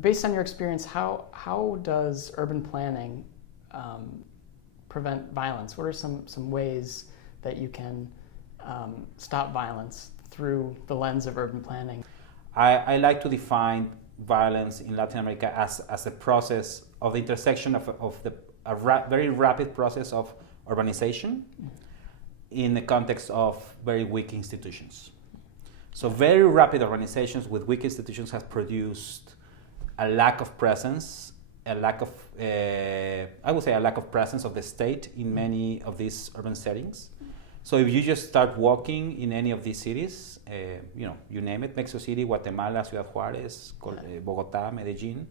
based on your experience, how does urban planning prevent violence? What are some ways that you can stop violence through the lens of urban planning? I like to define violence in Latin America as a process of the intersection of very rapid process of urbanization in the context of very weak institutions. So very rapid urbanizations with weak institutions has produced a lack of presence, I would say a lack of presence of the state in many of these urban settings. So if you just start walking in any of these cities, you name it, Mexico City, Guatemala, Ciudad Juárez, Bogotá, Medellín,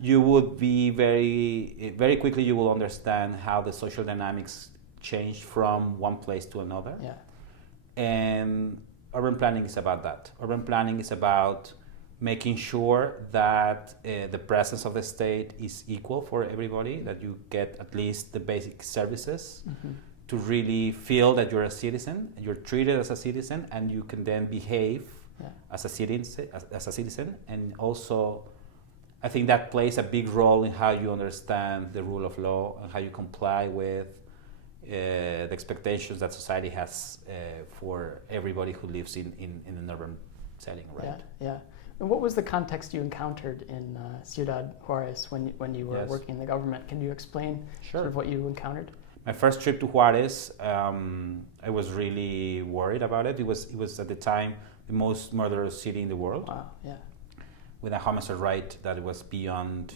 you would be very quickly you will understand how the social dynamics changed from one place to another. Yeah. And urban planning is about that. Urban planning is about making sure that the presence of the state is equal for everybody, that you get at least the basic services to really feel that you're a citizen, you're treated as a citizen, and you can then behave as a citizen. And also, I think that plays a big role in how you understand the rule of law and how you comply with the expectations that society has for everybody who lives in an urban setting, right? Yeah. And what was the context you encountered in Ciudad Juárez when you were working in the government? Can you explain sort of what you encountered? My first trip to Juárez, I was really worried about it. It was at the time the most murderous city in the world. Wow, yeah. With a homicide rate that was beyond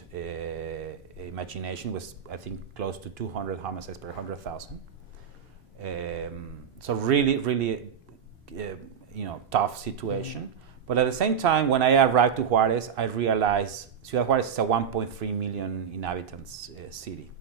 imagination. It was, I think, close to 200 homicides per 100,000. So really, tough situation. But at the same time, when I arrived to Juárez, I realized Ciudad Juárez is a 1.3 million inhabitants city.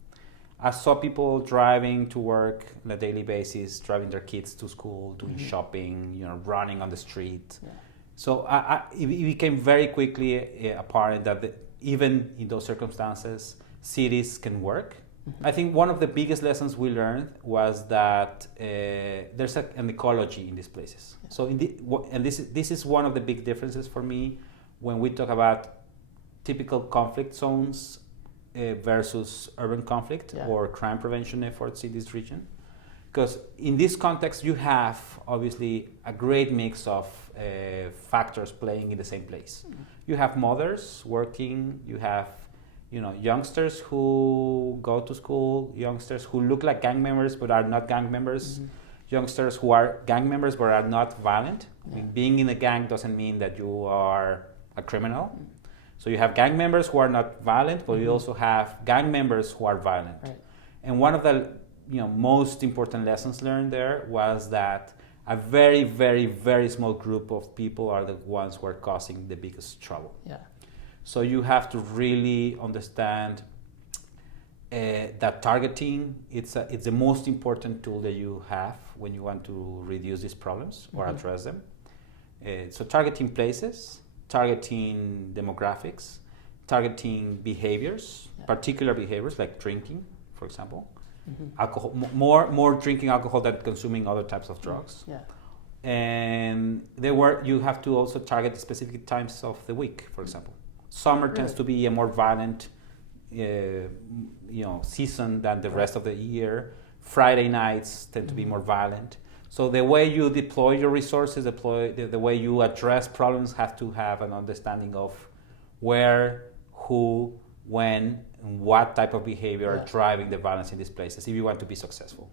I saw people driving to work on a daily basis, driving their kids to school, doing shopping, running on the street. Yeah. So it became very quickly apparent that even in those circumstances, cities can work. I think one of the biggest lessons we learned was that there's an ecology in these places. Yeah. So this is one of the big differences for me when we talk about typical conflict zones versus urban conflict or crime prevention efforts in this region. Because in this context, you have obviously a great mix of factors playing in the same place. You have mothers working, you have youngsters who go to school, youngsters who look like gang members but are not gang members, youngsters who are gang members but are not violent. I mean, being in a gang doesn't mean that you are a criminal. So you have gang members who are not violent, but you also have gang members who are violent. Right. And one of the most important lessons learned there was that a very, very, very small group of people are the ones who are causing the biggest trouble. Yeah. So you have to really understand that targeting, it's the most important tool that you have when you want to reduce these problems or address them. So targeting places, targeting demographics, targeting behaviors, particular behaviors like drinking, for example. Alcohol, more drinking alcohol than consuming other types of drugs. Yeah. And you have to also target specific times of the week, for example. Summer tends to be a more violent season than the rest of the year. Friday nights tend to be more violent. So the way you deploy your resources, the way you address problems have to have an understanding of where, who, when, and what type of behavior are driving the violence in these places if you want to be successful.